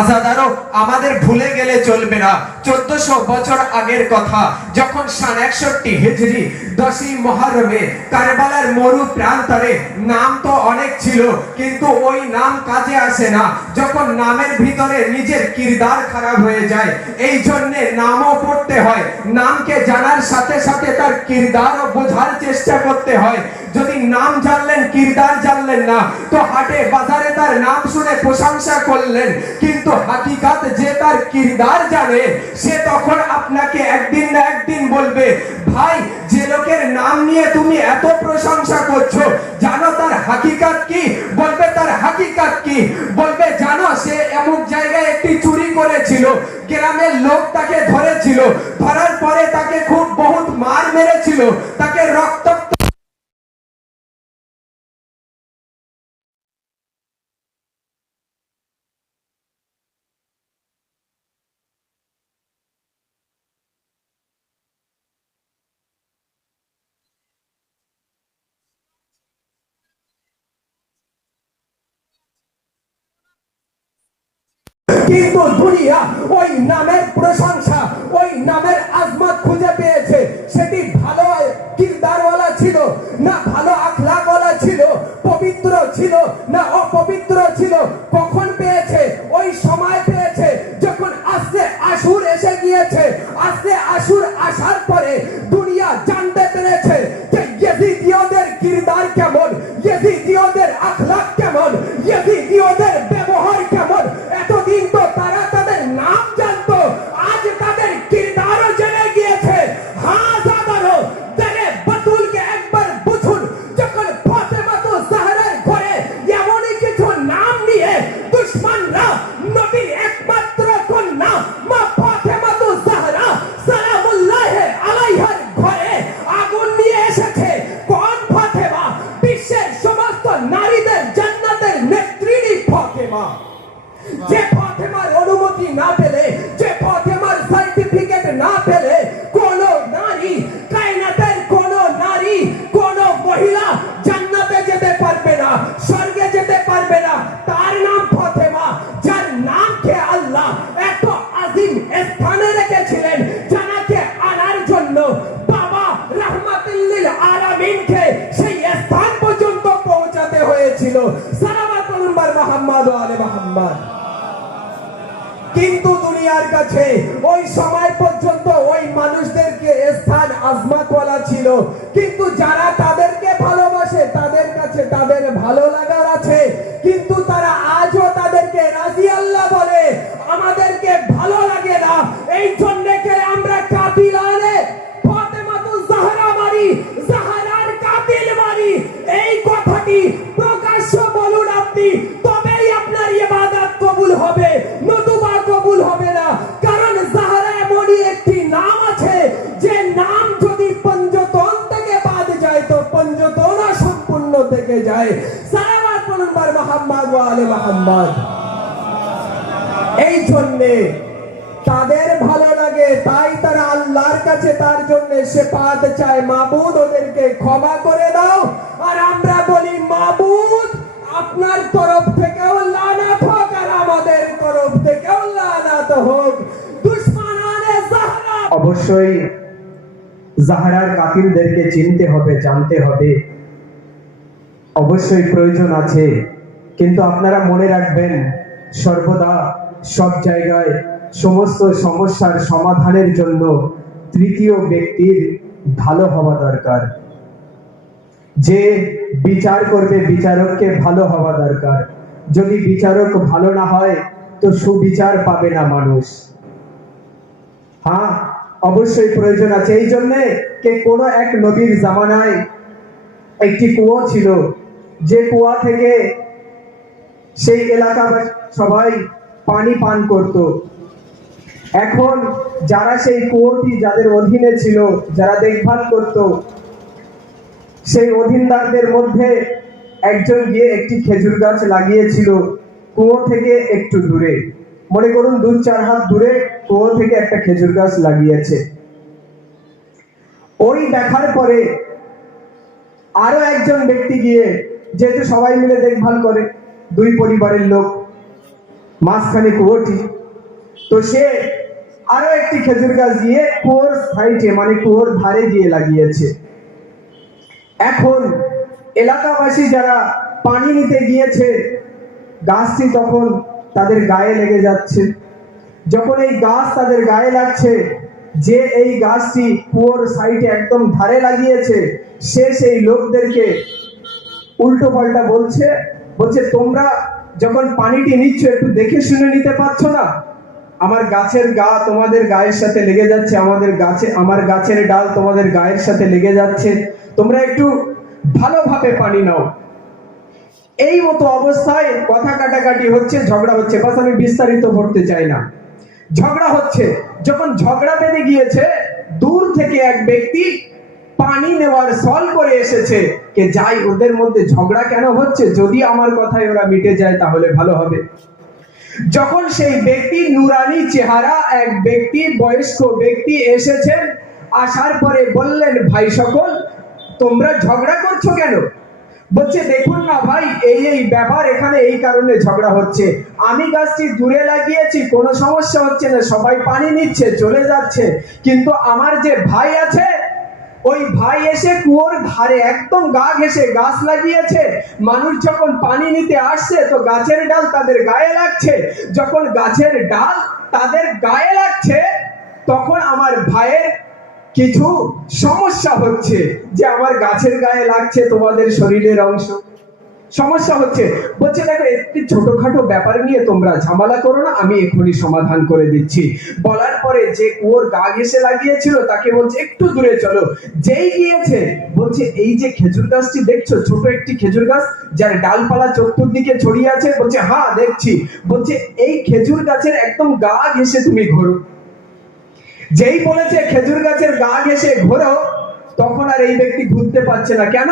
আজাদারও আমাদের ভুলে গেলে চলবে না। 1400 বছর আগের কথা, যখন সন 61 হিজরি 10ই মুহররমে কারবালার মরু প্রান্তরে নাম তো অনেক ছিল, কিন্তু ওই নাম কাজে আসে না যখন নামের ভিতরে নিজের কিরদার খারাপ হয়ে যায়। এই জন্য নামও পড়তে হয়, নামকে জানার সাথে সাথে তার কিরদারও বোঝার চেষ্টা করতে হয়। যদি নাম জানলেন কিরদার জানলেন না, তো হাটে বাজারে তার নাম শুনে প্রশংসা করলেন, কিন্তু হাকিকাত যে তার কিরদার জানে সে তখন আপনাকে একদিন না একদিন বলবে, ভাই যে লোকের নাম নিয়ে তুমি এত প্রশংসা করছো, জানো তার হাকিকাত কি? বলবে তার হাকিকাত কি? বলবে জানো সে এমন জায়গায় একটি চুরি করেছিল, গ্রামের লোক তাকে ধরেছিল, ধরার পরে তাকে খুব বহুত মার মেরেছিল, তাকে রক্তাক্ত কিন্তু দুনিয়া ওই নামের প্রশংসা, ওই নামের আজমত খুঁজে পেয়েছে। সেটি ভালো কিরদারওয়ালা ছিল না ভালো আখলাকওয়ালা ছিল, পবিত্র ছিল না অপবিত্র ছিল, কখন পেয়েছে? ওই সময় পেয়েছে যখন আস্তে আশুর এসে গিয়েছে। আস্তে আশুর আসার পরে দুনিয়া জানতে পেরেছে যে ইয়েজিদীয়দের কিরদার কেমন, ইয়েজিদীয়দের আখলাক কেমন, ইয়েজিদীয়দের ব্যবহার কেমন। এতদিন তো তারা তাদের নাম জানতো, আজ তাদের কিরদারও জেনে গিয়েছে। হ্যাঁ জানানো তারে বাতুলকে একবার বুঝুন, যখন ফাতেমাতু জাহরার ঘরে এমনই কিছু নাম নিয়ে দুশমনরা নবীর একমাত্র কন্যা মা ফাতেমাতু জাহরা সালামুল্লাহ আলাইহার ঘরে আগুন নিয়ে এসেছে। কোন ফাতেমা? বিশ্বের সমস্ত নারীদের জান্নাতের নেত্রী ফাতেমা। যে ফাতেমার অনুমতি না পেলে, যে ফাতেমার সার্টিফিকেট না পেলে কোন নারী, কায়নাতের কোন নারী, কোন মহিলা জান্নাতে যেতে পারবে না, স্বর্গে যেতে পারবে না। তার নাম ফাতেমা, যার নামকে আল্লাহ এত আজিম স্থানে রেখেছিলেন, জানাকে আনার জন্য বাবা রাহমাতুল লিল আলামিনকে সেই স্থান পর্যন্ত পৌঁছাতে হয়েছিল। সালাওয়াতুল মুহাম্মদ ওয়া আলি মুহাম্মদ। কিন্তু দুনিয়ার কাছে ওই সময় পর্যন্ত ওই মানুষদেরকে স্থান আজমতওয়ালা ছিল, কিন্তু যারা তাদেরকে ভালোবাসে তাদের কাছে তাদের ভালো লাগার আছে, কিন্তু তারা আজও তাদেরকে রাজি আল্লাহ বলে, আমাদেরকে ভালো লাগে না। এই জন্য আমরা কাতিলানে ফাতেমাতু জাহরা মারি, জাহরার কাতিল মারি। এই কথাটি প্রকাশ্য বলুন আপনি, তবেই আপনার ইবাদত কবুল হবে, নতুবা কবুল হবে না। কারণ জাহরা এমনই একটি নাম আছে যে নাম যদি পঞ্জতন থেকে বাদ যায় তো পঞ্জতন সম্পূর্ণ থেকে যায়। সালাওয়াত বলুন বার মুহাম্মদ ওয়া আলি মুহাম্মদ। এই জন্য তাদের ভালো লাগে, তাই তারা আল্লাহর কাছে তার জন্য শেফাআত চায়, মাবুদ ওদেরকে ক্ষমা করে দাও। আর আমরা বলি মাবুদ আপনার তরফ থেকেও লানাত হোক আর আমাদের তরফ থেকেও লানাত হোক। দুশমনানে জাহরা, অবশ্যই জাহরার কাতিলদেরকে চিনতে হবে, জানতে হবে, অবশ্যই প্রয়োজন আছে। কিন্তু আপনারা মনে রাখবেন, সর্বদা সব জায়গায় সমস্ত সমস্যার সমাধানের জন্য তৃতীয় ব্যক্তির ভালো হওয়া দরকার। যে বিচার করবে বিচারককে ভালো হওয়া দরকার। যদি বিচারক ভালো না হয় তো সুবিচার পাবে না মানুষ। হ্যাঁ অবশ্যই প্রয়োজন আছে। এই জন্য কে কোন এক নবীর জামানায় একটি কুয়ো ছিল, যে কুয়া থেকে সেই এলাকার সবাই পানি পান করত। এখন যারা সেই কুয়োটি যাদের অধীনে ছিল, যারা দেখভাল করত, সেই অধীনদারদের মধ্যে একজন গিয়ে একটি খেজুর গাছ লাগিয়েছিল কুয়ো থেকে একটু দূরে। মনে করুন 2-4 হাত দূরে কুয়ো থেকে একটা খেজুর গাছ লাগিয়েছে। ওই দেখার পরে আরো একজন ব্যক্তি গিয়ে, যেহেতু সবাই মিলে দেখভাল করে, 2 পরিবারের লোক, মাঝখানে কুয়োটি। তো সে আরো একটি খেজুর গাছ দিয়ে কুয়োর সাইডে মানে কুয়োর ধারে গিয়ে লাগিয়েছে। এখন এলাকাবাসী যারা পানি নিতে গিয়েছে, গাছটি তখন তাদের গায়ে লেগে যাচ্ছে। যখন এই গাছ তাদের গায়ে লাগছে, যে এই গাছটি কুয়োর সাইডে একদম ধারে লাগিয়েছে, সে সেই লোকদেরকে উল্টো পাল্টা বলছে, তোমরা যখন পানিটি নিচ্ছ একটু দেখে শুনে নিতে পারছো না? আমার গাছের গা তোমাদের গায়ের সাথে লেগে যাচ্ছে, আমার গাছের ডাল তোমাদের গায়ের সাথে লেগে যাচ্ছে, তোমরা একটু ভালোভাবে পানি নাও। এই মতো অবস্থায় কথা কাটাকাটি হচ্ছে, ঝগড়া হচ্ছে। বাস আমি বিস্তারিত করতে চাই না। ঝগড়া হচ্ছে। যখন ঝগড়া বেঁধে গিয়েছে, দূর থেকে এক ব্যক্তি পানি নেওয়ার সল করে এসেছে, কে যাই ওদের মধ্যে ঝগড়া কেন হচ্ছে, যদি আমার কথায় ওরা মিটে যায় তাহলে ভালো হবে। যখন সেই ব্যক্তি নুরানি চেহারা এক ব্যক্তি, বয়স্ক ব্যক্তি এসেছেন, আসার পরে বললেন, ভাই সকল তোমরা ঝগড়া করছো কেন? বলছে, দেখুন না ভাই, এই ব্যাপার, এখানে এই কারণে ঝগড়া হচ্ছে। আমি গাছটি দূরে লাগিয়েছি, কোনো সমস্যা হচ্ছে না, সবাই পানি নিচ্ছে, চলে যাচ্ছে, কিন্তু আমার যে ভাই আছে, ওই ভাই এসে কুয়োর ধারে একদম গা ঘেঁষে গাছ লাগিয়েছে। মানুষ যখন পানি নিতে আসছে, তো গাছের ডাল তাদের গায়ে লাগছে। যখন গাছের ডাল তাদের গায়ে লাগছে, তখন আমার ভাইয়ের কিছু সমস্যা হচ্ছে, যে আমার গাছের গায়ে লাগছে তোমাদের শরীরের অংশ, সমস্যা হচ্ছে। বলছে, দেখো একটি ছোটখাটো ব্যাপার নিয়ে তোমরা ঝামেলা করো না, আমি এখনই সমাধান করে দিচ্ছি। বলার পরে যে কুয়োর গা ঘেঁষে লাগিয়েছিল তাকে বলছে, একটু দূরে চলো। যেই গিয়েছে, বলছে, এই যে খেজুর গাছটি দেখছো, ছোট একটি খেজুর গাছ যার ডালপালা চতুর্দিকে ছড়িয়ে আছে, বলছে, হ্যাঁ দেখছি। বলছে, এই খেজুর গাছের একদম গা ঘেঁষে তুমি ঘোরো। যেই বলেছে খেজুর গাছের গা ঘেঁষে ঘোরো, তখন আর এই ব্যক্তি ঘুরতে পারছে না। কেন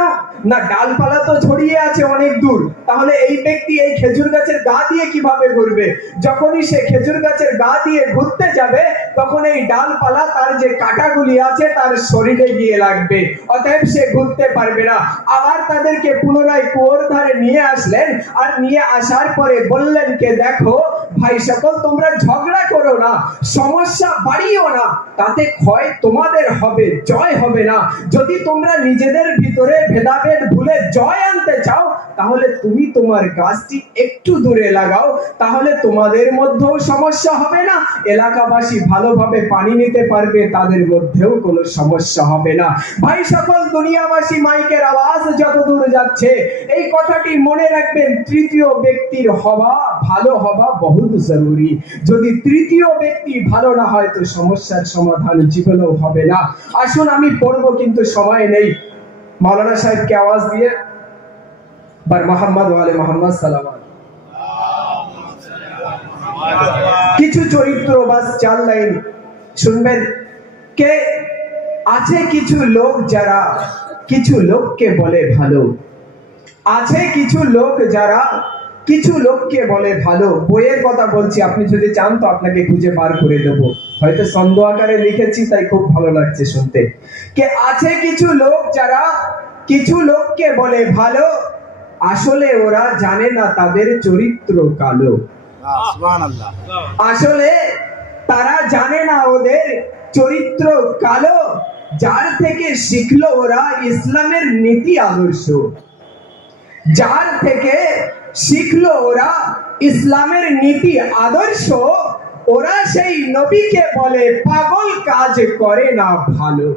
না, ডালপালা তো ছড়িয়ে আছে অনেক দূর, তাহলে এই ব্যক্তি এই খেজুর গাছের গা দিয়ে কিভাবে ঘুরবে? যখনই সে খেজুর গাছের গা দিয়ে ঘুরতে যাবে, তখন এই ডালপালা তার যে কাঁটাগুলি আছে তার শরীরে গিয়ে লাগবে, অতএব সে ঘুরতে পারবে না। আবার তাদেরকে পুনরায় কুয়োর ধারে নিয়ে আসলেন, আর নিয়ে আসার পরে বললেন, কে দেখো ভাই সকল, তোমরা ঝগড়া করো না, সমস্যা বাড়িও না, তাতে ক্ষয় তোমাদের হবে, জয় হবে না। যদি তোমরা নিজেদের ভিতরে ভেদাভেদ ভুলে জয় আনতে চাও, তাহলে তুমি তোমার গাছটি একটু দূরে লাগাও, তাহলে তোমাদের মধ্যেও সমস্যা হবে না, এলাকাবাসী ভালোভাবে পানি নিতে পারবে, তাদের মধ্যেও কোনো সমস্যা হবে না। ভাই সকল, দুনিয়াবাসী, মাইকের আওয়াজ যত দূর যাচ্ছে, এই কথাটি মনে রাখবেন, তৃতীয় ব্যক্তির ভালো হওয়া বহুত জরুরি। যদি তৃতীয় ব্যক্তি ভালো না হয়, তো সমস্যার সমাধান জীবনেও হবে না। আসুন আমি পড়বো, কিন্তু সময় নেই। মাওলানা সাহেবকে আওয়াজ দিয়ে বার মোহাম্মদ ওয়ালে মোহাম্মদ সালাওয়াত। কিছু চরিত্র, বাস 4 লাইন শুনবেন। কে আছে কিছু লোক যারা কিছু লোককে বলে ভালো, আছে কিছু লোক যারা কিছু লোককে বলে ভালো। বইয়ের কথা বলছি, আপনি যদি চান তো আপনাকে খুঁজে বার করে দেবো, হয়তো ছন্দ আকারে লিখেছি, তাই খুব ভালো লাগছে শুনতে। কে আছে কিছু লোক যারা কিছু লোককে বলে ভালো, আসলে ওরা জানে না তাদের চরিত্র কালো। আসলে তারা জানে না ওদের চরিত্র কালো, যার থেকে শিখলো ওরা ইসলামের নীতি আদর্শ, যার থেকে শিখলো ওরা ইসলামের নীতি আদর্শ, ওরা সেই নবীকে বলে পাগল, কাজ করে না ভালো।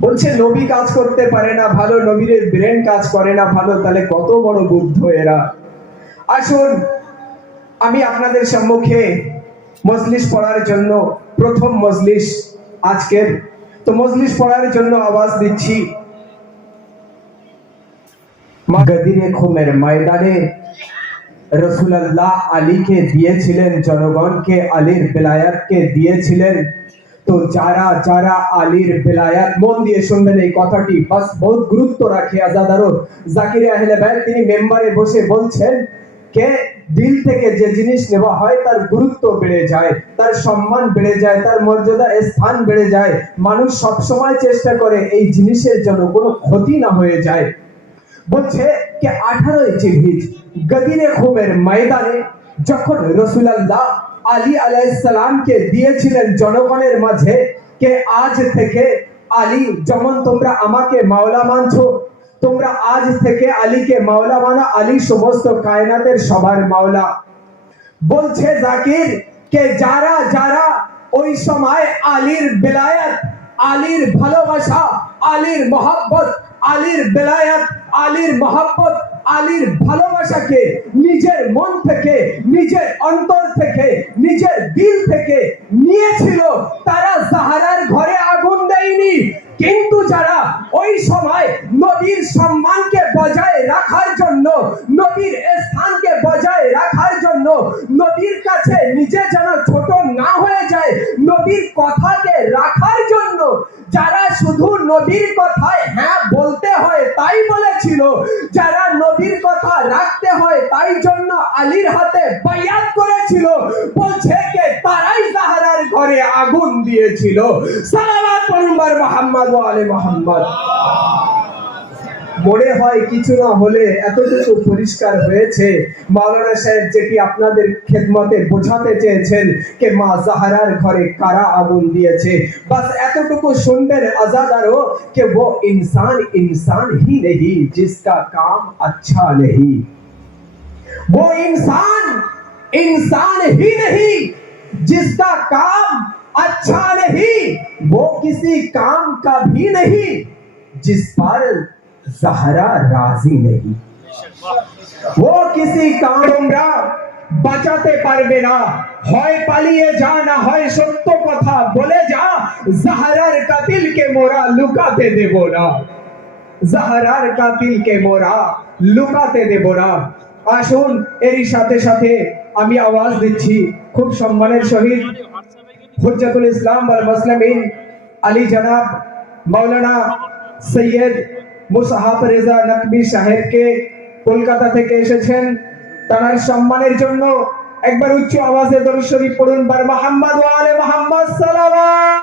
বলছে নবী কাজ করতে পারে না ভালো, নবীর ব্রেন কাজ করে না ভালো, তাহলে কত বড় বুদ্ধ এরা। আসুন আমি আপনাদের সম্মুখে মজলিস পড়ার জন্য, প্রথম মজলিস আজকের, তো মজলিস পড়ার জন্য আওয়াজ দিচ্ছি। গদিরে খুমের ময়দানে রাসূলুল্লাহ আলীকে দিয়েছিলেন, জনগণকে আলীর বেলায়াতকে দিয়েছিলেন। তো যারা যারা আলীর বেলায়াত, মন দিয়ে শুনবেন এই কথাটি, বাস বহুত গুরুত্ব রাখে আজাদারও। জাকিরে আহলে বাইত তিনি মেম্বারে বসে বলছেন, কে দিল থেকে যে জিনিস নেওয়া হয় তার গুরুত্ব বেড়ে যায়, তার সম্মান বেড়ে যায়, তার মর্যাদা স্থান বেড়ে যায়। মানুষ সব সময় চেষ্টা করে এই জিনিসের জন্য কোনো ক্ষতি না হয়ে যায়। বলছে कि 18 জিলহিজ গদিরে খুমের ময়দানে যখন রাসূলুল্লাহ আলী আলাইহিস সালামকে দিয়েছিলেন জনগণের মাঝে কে আজ থেকে আলী, যেমন তোমরা আমাকে মাওলা মানছো, তোমরা আজ থেকে আলীকে মাওলা মানো, আলী সমস্ত কায়নাতের সবার মাওলা। বলছে জাকির কে যারা যারা ওই সময় আলীর বেলায়েত, আলীর ভালোবাসা, আলীর মহব্বত, আলীর বেলায়েত, আলীর মহব্বত, আলীর ভালোবাসাকে নিজের মন থেকে, নিজের অন্তর থেকে, নিজের দিল থেকে নিয়েছিল, তারা জাহরার ঘরে আগুন দেয়নি। কিন্তু যারা ওই সময় নবীর সম্মানকে বজায় রাখার জন্য, নবীর স্থানকে বজায় রাখার জন্য, নবীর কাছে নিজে যেন ছোট না হয়ে যায়, নবীর কথাকে রাখার জন্য যারা শুধু নবীর কথায় হ্যাঁ বলতে হয় তাই বলেছিল, যারা নবীর কথা রাখতে হয় তাই জন্য আলীর হাতে বায়াত করেছিল, বলছে কে তারাই জাহরার ঘরে আগুন দিয়েছিল। সালাওয়াত পয়গম্বর মুহাম্মদ ওয়া আলে মুহাম্মদ। মনে হয় কিছু না হলে এতটুকু পরিষ্কার হয়েছে মাওলানা সাহেব যেটি আপনাদের খেদমতে বোঝাতে চেয়েছেন কে মা জাহরার ঘরে কারা আগুন দিয়েছে, বাস এতটুকু শুনবেন আজাদারো কে वो इंसान इंसान ही नहीं जिसका काम अच्छा नहीं, वो इंसान इंसान ही नहीं जिसका काम अच्छा नहीं, वो किसी काम का भी नहीं जिस पर ज़हरा राजी नहीं, वो किसी काम তোমরা বাঁচাতে পারবে না, হয় পালিয়ে যা না হয় সত্য কথা বলে যা, জাহরার কাতিলকে মোরা লুকাতে দেব না, জাহরার কাতিলকে মোরা লুকাতে দেব না। আসুন এরই সাথে সাথে আমি আওয়াজ দিচ্ছি খুব সম্মানের সহিত হুজ্জাতুল ইসলাম ওয়াল মুসলিমিন আলী জনাব মাওলানা সৈয়দ মুসাহাব রেজা নকবী সাহেবকে কলকাতা থেকে এসেছেন, তার সম্মানের জন্য একবার উচ্চ আওয়াজে দরুদ শরীফ পড়ুন বার মুহাম্মদ ওয়া আলে মুহাম্মদ সাল্লাল্লাহু